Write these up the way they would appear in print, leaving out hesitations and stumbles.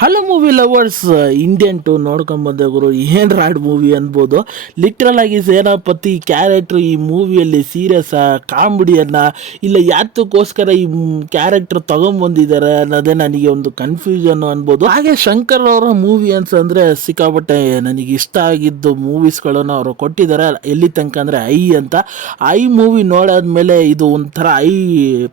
Hello movie lovers, Indian two ನೋಡ್ಕೊಂಬಂದೆ ಗುರು. ಏನು ರಾಡ್ ಮೂವಿ ಅನ್ಬೋದು. ಲಿಟ್ರಲ್ ಆಗಿ ಸೇನಾಪತಿ ಕ್ಯಾರೆಕ್ಟ್ರ್ ಈ ಮೂವಿಯಲ್ಲಿ ಸೀರಿಯಸ್ ಕಾಮಿಡಿಯನ್ನ ಇಲ್ಲ ಯಾತಕ್ಕೋಸ್ಕರ ಈ ಕ್ಯಾರೆಕ್ಟರ್ ತಗೊಂಬಂದಿದ್ದಾರೆ ಅನ್ನೋದೇ ನನಗೆ ಒಂದು ಕನ್ಫ್ಯೂಷನ್ ಅನ್ಬೋದು. ಹಾಗೆ ಶಂಕರ್ ಅವರ ಮೂವಿ ಅನ್ಸಂದ್ರೆ ಸಿಕ್ಕಾಪಟ್ಟೆ ನನಗೆ ಇಷ್ಟ ಆಗಿದ್ದು ಮೂವೀಸ್ಗಳನ್ನು ಅವರು ಕೊಟ್ಟಿದ್ದಾರೆ. ಎಲ್ಲಿ ತನಕ ಅಂದರೆ ಐ ಅಂತ. ಐ ಮೂವಿ ನೋಡಾದ್ಮೇಲೆ ಇದು ಒಂಥರ ಐ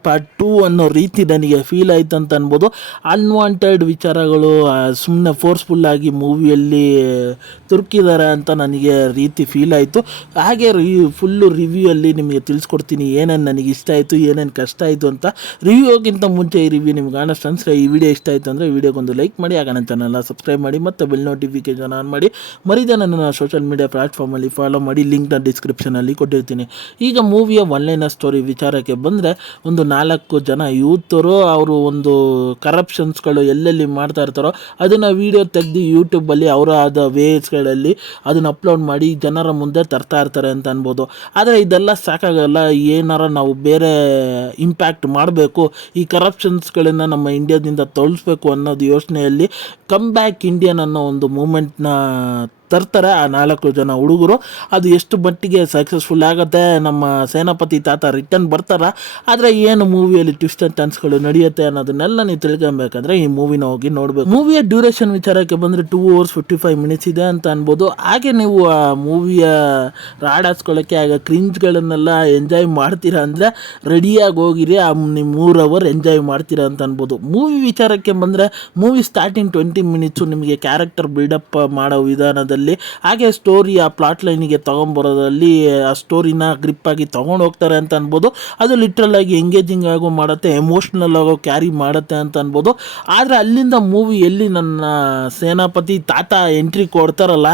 ಪಾರ್ಟ್ 2 ಅನ್ನೋ ರೀತಿ ನನಗೆ ಫೀಲ್ ಆಯ್ತು ಅಂತ ಅನ್ಬೋದು. ಅನ್ವಾಂಟೆಡ್ ವಿಚಾರಗಳು ಸುಮ್ಮನೆ ಫೋರ್ಸ್ಫುಲ್ ಆಗಿ ಮೂವಿಯಲ್ಲಿ ತುರುಕಿದ್ದಾರೆ ಅಂತ ನನಗೆ ರೀತಿ ಫೀಲ್ ಆಯಿತು. ಹಾಗೆ ಫುಲ್ಲು ರಿವ್ಯೂಯಲ್ಲಿ ನಿಮಗೆ ತಿಳಿಸ್ಕೊಡ್ತೀನಿ ಏನೇನು ನನಗೆ ಇಷ್ಟ ಆಯಿತು, ಏನೇನು ಕಷ್ಟ ಆಯಿತು ಅಂತ. ರಿವ್ಯೂಗಿಂತ ಮುಂಚೆ ಈ ರಿವ್ಯೂ ನಿಮ್ಗೆ ಆನಷ್ಟು ಅನಿಸ್ರೆ ಈ ವಿಡಿಯೋ ಇಷ್ಟ ಆಯಿತು ಅಂದರೆ ವಿಡಿಯೋಗೊಂದು ಲೈಕ್ ಮಾಡಿ, ಆಗ ನನ್ನ ಚಾನಲ್ನ ಸಬ್ಸ್ಕ್ರೈಬ್ ಮಾಡಿ ಮತ್ತು ಬೆಲ್ ನೋಟಿಫಿಕೇಷನ್ ಆನ್ ಮಾಡಿ. ಮರಿದ ನನ್ನ ಸೋಷಿಯಲ್ ಮೀಡಿಯಾ ಪ್ಲ್ಯಾಟ್ಫಾರ್ಮಲ್ಲಿ ಫಾಲೋ ಮಾಡಿ, ಲಿಂಕ್ನ ಡಿಸ್ಕ್ರಿಪ್ಷನಲ್ಲಿ ಕೊಟ್ಟಿರ್ತೀನಿ. ಈಗ ಮೂವಿಯ ಒನ್ಲೈನರ್ ಸ್ಟೋರಿ ವಿಚಾರಕ್ಕೆ ಬಂದರೆ, ಒಂದು 4 ಜನ ಯೂತರು ಅವರು ಒಂದು ಕರಪ್ಷನ್ಸ್ಗಳು ಎಲ್ಲೆಲ್ಲಿ ಮಾಡ್ತಾ ಇರ್ತಾರೋ ಅದನ್ನು ವೀಡಿಯೋ ತೆಗೆದು ಯೂಟ್ಯೂಬಲ್ಲಿ ಅವರಾದ ವೇಸ್ಗಳಲ್ಲಿ ಅದನ್ನು ಅಪ್ಲೋಡ್ ಮಾಡಿ ಜನರ ಮುಂದೆ ತರ್ತಾ ಇರ್ತಾರೆ ಅಂತ ಅನ್ಬೋದು. ಆದರೆ ಇದೆಲ್ಲ ಸಾಕಾಗಲ್ಲ, ಏನಾರ ನಾವು ಬೇರೆ ಇಂಪ್ಯಾಕ್ಟ್ ಮಾಡಬೇಕು, ಈ ಕರಪ್ಷನ್ಸ್ಗಳನ್ನು ನಮ್ಮ ಇಂಡಿಯಾದಿಂದ ತೊಲಗಿಸ್ಬೇಕು ಅನ್ನೋದು ಯೋಚನೆಯಲ್ಲಿ ಕಮ್ ಬ್ಯಾಕ್ ಇಂಡಿಯನ್ ಅನ್ನೋ ಒಂದು ಮೂಮೆಂಟ್ನ ತರ್ತಾರೆ ಆ 4 ಜನ ಹುಡುಗರು. ಅದು ಎಷ್ಟು ಮಟ್ಟಿಗೆ ಸಕ್ಸಸ್ಫುಲ್ ಆಗುತ್ತೆ, ನಮ್ಮ ಸೇನಾಪತಿ ತಾತ ರಿಟರ್ನ್ ಬರ್ತಾರ, ಆದರೆ ಏನು ಮೂವಿಯಲ್ಲಿ ಟ್ವಿಸ್ಟ್ ಆ್ಯಂಡ್ ಟರ್ನ್ಸ್ಗಳು ನಡೆಯುತ್ತೆ ಅನ್ನೋದನ್ನೆಲ್ಲ ನೀವು ತಿಳ್ಕೊಬೇಕಾದ್ರೆ ಈ ಮೂವಿನ ಹೋಗಿ ನೋಡಬೇಕು. ಮೂವಿಯ ಡ್ಯೂರೇಷನ್ ವಿಚಾರಕ್ಕೆ ಬಂದರೆ 2 hours 55 minutes ಇದೆ ಅಂತ ಅನ್ಬೋದು. ಹಾಗೆ ನೀವು ಆ ಮೂವಿಯ ರಾಡ್ ಹಾಸ್ಕೊಳ್ಳೋಕ್ಕೆ ಆಗ ಕ್ರಿಂಜ್ಗಳನ್ನೆಲ್ಲ ಎಂಜಾಯ್ ಮಾಡ್ತೀರಾ ಅಂದರೆ ರೆಡಿಯಾಗಿ ಹೋಗಿರಿ, ನೀವು 3 hour ಎಂಜಾಯ್ ಮಾಡ್ತೀರಾ ಅಂತ ಅನ್ಬೋದು. ಮೂವಿ ವಿಚಾರಕ್ಕೆ ಬಂದರೆ ಮೂವಿ ಸ್ಟಾರ್ಟಿಂಗ್ 20 minutes ನಿಮಗೆ ಕ್ಯಾರೆಕ್ಟರ್ ಬಿಲ್ಡಪ್ ಮಾಡೋ ವಿಧಾನದಲ್ಲಿ, ಹಾಗೆ ಸ್ಟೋರಿ ಆ ಪ್ಲಾಟ್ ಲೈನಿಗೆ ತೊಗೊಂಬರೋದ್ರಲ್ಲಿ ಆ ಸ್ಟೋರಿನ ಗ್ರಿಪ್ ಆಗಿ ತೊಗೊಂಡು ಹೋಗ್ತಾರೆ ಅಂತ ಅನ್ಬೋದು. ಅದು ಲಿಟ್ರಲ್ ಆಗಿ ಎಂಗೇಜಿಂಗ್ ಆಗೋ ಮಾಡುತ್ತೆ, ಎಮೋಷ್ನಲ್ ಆಗೋ ಕ್ಯಾರಿ ಮಾಡುತ್ತೆ ಅಂತ ಅನ್ಬೋದು. ಆದರೆ ಅಲ್ಲಿಂದ ಮೂವಿ ಎಲ್ಲಿ ನನ್ನ ಸೇನಾಪತಿ ತಾತ ಎಂಟ್ರಿ ಕೊಡ್ತಾರಲ್ಲ,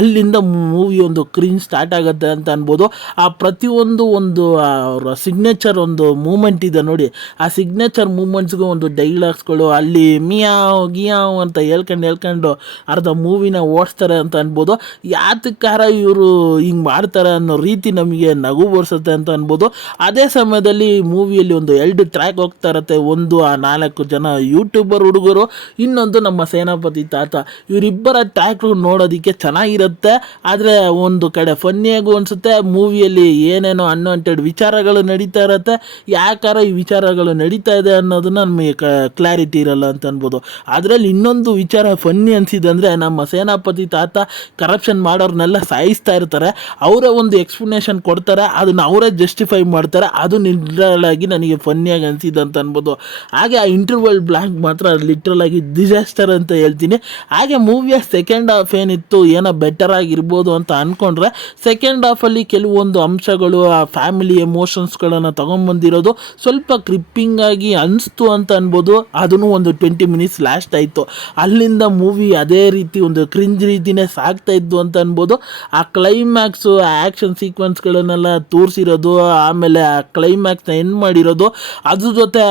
ಅಲ್ಲಿಂದ ಮೂವಿ ಒಂದು ಕ್ರೀನ್ ಸ್ಟಾರ್ಟ್ ಆಗುತ್ತೆ ಅಂತ ಅನ್ಬೋದು. ಆ ಪ್ರತಿಯೊಂದು ಒಂದು ಅವರ ಸಿಗ್ನೇಚರ್ ಒಂದು ಮೂಮೆಂಟ್ ಇದೆ ನೋಡಿ, ಆ ಸಿಗ್ನೇಚರ್ ಮೂಮೆಂಟ್ಸ್ಗೂ ಒಂದು ಡೈಲಾಗ್ಸ್ಗಳು ಅಲ್ಲಿ ಮಿಯಾವ್ ಗಿಯಾವ್ ಅಂತ ಹೇಳ್ಕೊಂಡು ಅರ್ಧ ಮೂವಿನ ಓಡಿಸ್ತಾರೆ ಅಂತ ಅನ್ಬೋದು. ಯಾತಕ್ಕಾರ ಇವರು ಹಿಂಗೆ ಮಾಡ್ತಾರೆ ಅನ್ನೋ ರೀತಿ ನಮಗೆ ನಗು ಬರ್ಸುತ್ತೆ ಅಂತ ಅನ್ಬೋದು. ಅದೇ ಸಮಯದಲ್ಲಿ ಮೂವಿಯಲ್ಲಿ ಒಂದು 2 ಟ್ರ್ಯಾಕ್ ಹೋಗ್ತಾ ಇರುತ್ತೆ. ಒಂದು ಆ 4 ಜನ ಯೂಟ್ಯೂಬರ್ ಹುಡುಗರು, ಇನ್ನೊಂದು ನಮ್ಮ ಸೇನಾಪತಿ ತಾತ. ಇವರಿಬ್ಬರ ಟ್ರ್ಯಾಕ್ ನೋಡೋದಕ್ಕೆ ಚೆನ್ನಾಗಿರುತ್ತೆ, ಆದರೆ ಒಂದು ಕಡೆ ಫನ್ನಿಯಾಗೂ ಅನಿಸುತ್ತೆ. ಮೂವಿಯಲ್ಲಿ ಏನೇನೋ ಅನ್ವಾಂಟೆಡ್ ವಿಚಾರಗಳು ನಡೀತಾ ಇರುತ್ತೆ, ಯಾಕಾರ ಈ ವಿಚಾರಗಳು ನಡೀತಾ ಇದೆ ಅನ್ನೋದನ್ನ ನಮಗೆ ಕ್ಲಾರಿಟಿ ಇರಲ್ಲ ಅಂತ ಅನ್ಬೋದು. ಅದರಲ್ಲಿ ಇನ್ನೊಂದು ವಿಚಾರ ಫನ್ನಿ ಅನಿಸಿದೆ ಅಂದರೆ, ನಮ್ಮ ಸೇನಾಪತಿ ತಾತ ಕರಪ್ಷನ್ ಮಾಡೋರ್ನೆಲ್ಲ ಸಾಯಿಸ್ತಾ ಇರ್ತಾರೆ, ಅವರೇ ಒಂದು ಎಕ್ಸ್ಪ್ಲನೇಷನ್ ಕೊಡ್ತಾರೆ, ಅದನ್ನು ಅವರೇ ಜಸ್ಟಿಫೈ ಮಾಡ್ತಾರೆ. ಅದು ನಿಜವಾಗಿ ನನಗೆ ಫನ್ನಿಯಾಗಿ ಅನಿಸಿದೆ ಅಂತ ಅನ್ಬೋದು. ಹಾಗೆ ಆ ಇಂಟರ್ವಲ್ ಬ್ಲಾಂಕ್ ಮಾತ್ರ ಲಿಟ್ರಲ್ ಆಗಿ ಡಿಸಾಸ್ಟರ್ ಅಂತ ಹೇಳ್ತೀನಿ. ಹಾಗೆ ಮೂವಿಯ ಸೆಕೆಂಡ್ ಹಾಫ್ ಏನಿತ್ತು ಏನೋ ಬೆಟರ್ ಆಗಿರ್ಬೋದು ಅಂತ ಅಂದ್ಕೊಂಡ್ರೆ, ಸೆಕೆಂಡ್ ಹಾಫಲ್ಲಿ ಕೆಲವೊಂದು ಅಂಶಗಳು ಆ ಫ್ಯಾಮಿಲಿ ಎಮೋಷನ್ಸ್ಗಳನ್ನು ತೊಗೊಂಬಂದಿರೋದು ಸ್ವಲ್ಪ ಕ್ರಿಪ್ಪಿಂಗ್ ಆಗಿ ಅನಿಸ್ತು ಅಂತ ಅನ್ಬೋದು. ಅದನ್ನು ಒಂದು 20 minutes ಲಾಸ್ಟ್ ಆಯಿತು. ಅಲ್ಲಿಂದ ಮೂವಿ ಅದೇ ರೀತಿ ಒಂದು ಕ್ರಿಂಜ್ ರೀತಿನೇ ಸಾಗ್ತಾ ಇದ್ದು ಅಂತ ಅನ್ಬೋದು. ಆ ಕ್ಲೈಮ್ಯಾಕ್ಸು, ಆ ಆ್ಯಕ್ಷನ್ ಸೀಕ್ವೆನ್ಸ್ಗಳನ್ನೆಲ್ಲ ತೋರಿಸಿರೋದು, ಆಮೇಲೆ ಆ ಕ್ಲೈಮ್ಯಾಕ್ಸ್ನ ಎಂಡ್ ಮಾಡಿರೋದು, ಅದ್ರ ಜೊತೆ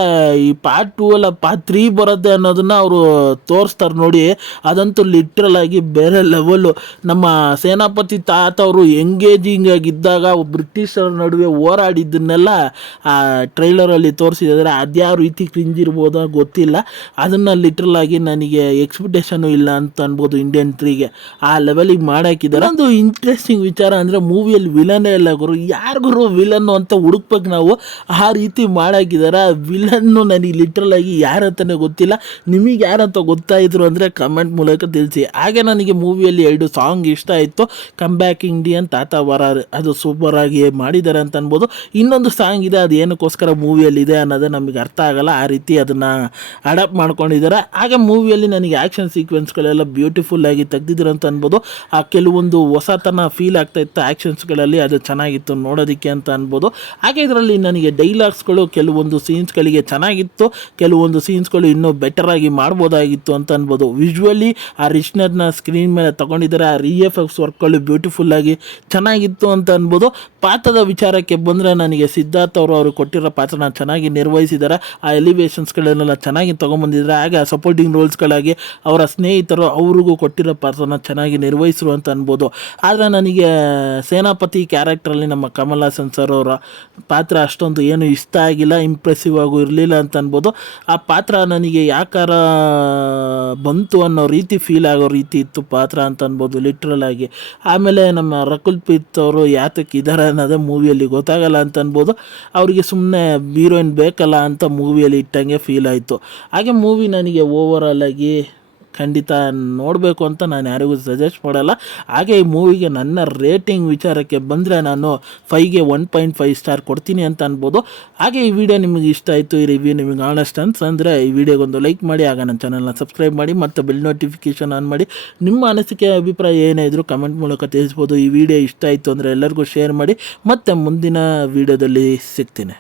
ಈ ಪಾರ್ಟ್ 2 ಅಲ್ಲ ಪಾರ್ಟ್ 3 ಬರುತ್ತೆ ಅನ್ನೋದನ್ನು ಅವರು ತೋರಿಸ್ತಾರೆ ನೋಡಿ. ಅದಂತೂ ಲಿಟ್ರಲ್ ಆಗಿ ಬೇರೆ ಲೆವೆಲ್ಲು. ನಮ್ಮ ಸೇನಾಪತಿ ತಾತ ಅವರು ಎಂಗೇಜಿಂಗ್ ಆಗಿದ್ದಾಗ ಬ್ರಿಟಿಷರ ನಡುವೆ ಹೋರಾಡಿದ್ದನ್ನೆಲ್ಲ ಆ ಟ್ರೈಲರಲ್ಲಿ ತೋರಿಸಿದ್ರೆ ಅದ್ಯಾವ ರೀತಿ ಕ್ರಿಂಜ್ ಇರ್ಬೋದೋ ಗೊತ್ತಿಲ್ಲ. ಅದನ್ನು ಲಿಟ್ರಲ್ ಆಗಿ ನನಗೆ ಎಕ್ಸ್ಪೆಕ್ಟೇಷನು ಇಲ್ಲ ಅಂತ ಅನ್ಬೋದು. ಇಂಡಿಯನ್ 3ಗೆ ಆ ಲೆವೆಲಿಗೆ ಮಾಡಾಕಿದ್ದಾರೆ. ಒಂದು ಇಂಟ್ರೆಸ್ಟಿಂಗ್ ವಿಚಾರ ಅಂದರೆ ಮೂವಿಯಲ್ಲಿ ವಿಲನ್ನೇ ಇಲ್ಲ ಗುರು. ಯಾರಿಗೂ ವಿಲನ್ನು ಅಂತ ಹುಡುಕ್ಬೇಕು ನಾವು, ಆ ರೀತಿ ಮಾಡಾಕಿದ್ದಾರೆ. ಆ ವಿಲನ್ನು ನನಗೆ ಲಿಟ್ರಲ್ ಆಗಿ ಯಾರಂತಲೇ ಗೊತ್ತಿಲ್ಲ. ನಿಮಗೆ ಯಾರಂತ ಗೊತ್ತಾಯಿದ್ರು ಅಂದರೆ ಕಮೆಂಟ್ ಮೂಲಕ ತಿಳಿಸಿ. ಹಾಗೆ ನನಗೆ ಮೂವಿಯಲ್ಲಿ 2 ಸಾಂಗ್ ಇಷ್ಟ ಆಯಿತು. ಕಮ್ ಬ್ಯಾಕ್ ಇಂಡಿಯನ್, ತಾತ ವರಾರ್, ಅದು ಸೂಪರ್ ಆಗಿ ಮಾಡಿದ್ದಾರೆ ಅಂತ ಅನ್ಬೋದು. ಇನ್ನೊಂದು ಸಾಂಗ್ ಇದೆ, ಅದು ಏನಕ್ಕೋಸ್ಕರ ಮೂವಿಯಲ್ಲಿ ಇದೆ ಅನ್ನೋದೇ ನಮಗೆ ಅರ್ಥ ಆಗಲ್ಲ, ಆ ರೀತಿ ಅದನ್ನು ಅಡಾಪ್ಟ್ ಮಾಡ್ಕೊಂಡಿದ್ದಾರೆ. ಹಾಗೆ ಮೂವಿಯಲ್ಲಿ ನನಗೆ ಆ್ಯಕ್ಷನ್ ಸೀಕ್ವೆನ್ಸ್ಗಳೆಲ್ಲ ಬ್ಯೂಟಿಫುಲ್ ಆಗಿ ತೆಗೆದಿದ್ರು ಅಂತ ಅನ್ಬೋದು. ಆ ಕೆಲವೊಂದು ಹೊಸತನ ಫೀಲ್ ಆಗ್ತಾ ಇತ್ತು ಆ್ಯಕ್ಷನ್ಸ್ಗಳಲ್ಲಿ, ಅದು ಚೆನ್ನಾಗಿತ್ತು ನೋಡೋದಕ್ಕೆ ಅಂತ ಅನ್ಬೋದು. ಹಾಗೆ ಇದರಲ್ಲಿ ನನಗೆ ಡೈಲಾಗ್ಸ್ಗಳು ಕೆಲವೊಂದು ಸೀನ್ಸ್ಗಳಿಗೆ ಚೆನ್ನಾಗಿತ್ತು, ಕೆಲವೊಂದು ಸೀನ್ಸ್ಗಳು ಇನ್ನೂ ಬೆಟರ್ ಆಗಿ ಮಾಡ್ಬೋದಾಗಿತ್ತು ಅಂತ ಅನ್ಬೋದು. ವಿಜುವಲಿ ಆ ರಿಚ್ನೆಸ್ನ ಸ್ಕ್ರೀನ್ ಮೇಲೆ ತೊಗೊಂಡಿದ್ದಾರೆ, ಆ VFX ವರ್ಕ್ಗಳು ಬ್ಯೂಟಿಫುಲ್ ಆಗಿ ಚೆನ್ನಾಗಿತ್ತು ಅಂತ ಅನ್ಬೋದು. ಪಾತ್ರದ ವಿಚಾರಕ್ಕೆ ಬಂದರೆ ನನಗೆ ಸಿದ್ಧಾರ್ಥ್ ಅವರು ಕೊಟ್ಟಿರೋ ಪಾತ್ರನ ಚೆನ್ನಾಗಿ ನಿರ್ವಹಿಸಿದ್ದಾರೆ. ಆ ಎಲಿವೇಷನ್ಸ್ಗಳನ್ನೆಲ್ಲ ಚೆನ್ನಾಗಿ ತೊಗೊಂಬಂದಿದ್ದಾರೆ. ಹಾಗೆ ಸಪೋರ್ಟಿಂಗ್ ರೋಲ್ಸ್ಗಳಾಗಿ ಅವರ ಸ್ನೇಹಿತರು ಅವ್ರಿಗೂ ಕೊಟ್ಟಿರೋ ಪಾತ್ರನ ಚೆನ್ನಾಗಿ ಚೆನ್ನಾಗಿ ನಿರ್ವಹಿಸಿರು ಅಂತ ಅನ್ಬೋದು. ಆದರೆ ನನಗೆ ಸೇನಾಪತಿ ಕ್ಯಾರೆಕ್ಟ್ರಲ್ಲಿ ನಮ್ಮ ಕಮಲ್ ಹಾಸನ್ ಸರ್ ಅವರ ಪಾತ್ರ ಅಷ್ಟೊಂದು ಏನು ಇಷ್ಟ ಆಗಿಲ್ಲ, ಇಂಪ್ರೆಸಿವ್ ಆಗೂ ಇರಲಿಲ್ಲ ಅಂತ ಅನ್ಬೋದು. ಆ ಪಾತ್ರ ನನಗೆ ಯಾಕಾರ ಬಂತು ಅನ್ನೋ ರೀತಿ ಫೀಲ್ ಆಗೋ ರೀತಿ ಇತ್ತು ಪಾತ್ರ ಅಂತ ಅನ್ಬೋದು ಲಿಟ್ರಲ್ ಆಗಿ. ಆಮೇಲೆ ನಮ್ಮ ರಕುಲ್ ಪ್ರೀತ್ ಅವರು ಯಾತಕ್ಕೆ ಇದ್ದಾರೆ ಅನ್ನೋದೇ ಮೂವಿಯಲ್ಲಿ ಗೊತ್ತಾಗಲ್ಲ ಅಂತ ಅನ್ಬೋದು. ಅವರಿಗೆ ಸುಮ್ಮನೆ ಹೀರೋಯಿನ್ ಬೇಕಲ್ಲ ಅಂತ ಮೂವಿಯಲ್ಲಿ ಇಟ್ಟಂಗೆ ಫೀಲ್ ಆಯಿತು. ಹಾಗೆ ಮೂವಿ ನನಗೆ ಓವರಾಲ್ ಆಗಿ ಖಂಡಿತ ನೋಡಬೇಕು ಅಂತ ನಾನು ಯಾರಿಗೂ ಸಜೆಸ್ಟ್ ಮಾಡಲ್ಲ. ಹಾಗೆ ಈ ಮೂವಿಗೆ ನನ್ನ ರೇಟಿಂಗ್ ವಿಚಾರಕ್ಕೆ ಬಂದರೆ ನಾನು 5ಗೆ 1.5 ಸ್ಟಾರ್ ಕೊಡ್ತೀನಿ ಅಂತ ಅನ್ಬೋದು. ಹಾಗೆ ಈ ವಿಡಿಯೋ ನಿಮಗೆ ಇಷ್ಟ ಆಯಿತು, ಈ ರಿವ್ಯೂ ನಿಮಗೆ ಆನೆಸ್ಟ್ ಅನ್ಸಂದರೆ ಈ ವಿಡಿಯೋಗೊಂದು ಲೈಕ್ ಮಾಡಿ, ಆಗ ನನ್ನ ಚಾನಲ್ನ ಸಬ್ಸ್ಕ್ರೈಬ್ ಮಾಡಿ ಮತ್ತು ಬೆಲ್ ನೋಟಿಫಿಕೇಷನ್ ಆನ್ ಮಾಡಿ. ನಿಮ್ಮ ಅನಿಸಿಕೆ ಅಭಿಪ್ರಾಯ ಏನೇ ಇದ್ದರೂ ಕಮೆಂಟ್ ಮೂಲಕ ತಿಳಿಸ್ಬೋದು. ಈ ವಿಡಿಯೋ ಇಷ್ಟ ಆಯಿತು ಅಂದರೆ ಎಲ್ಲರಿಗೂ ಶೇರ್ ಮಾಡಿ. ಮತ್ತು ಮುಂದಿನ ವಿಡಿಯೋದಲ್ಲಿ ಸಿಗ್ತೀನಿ.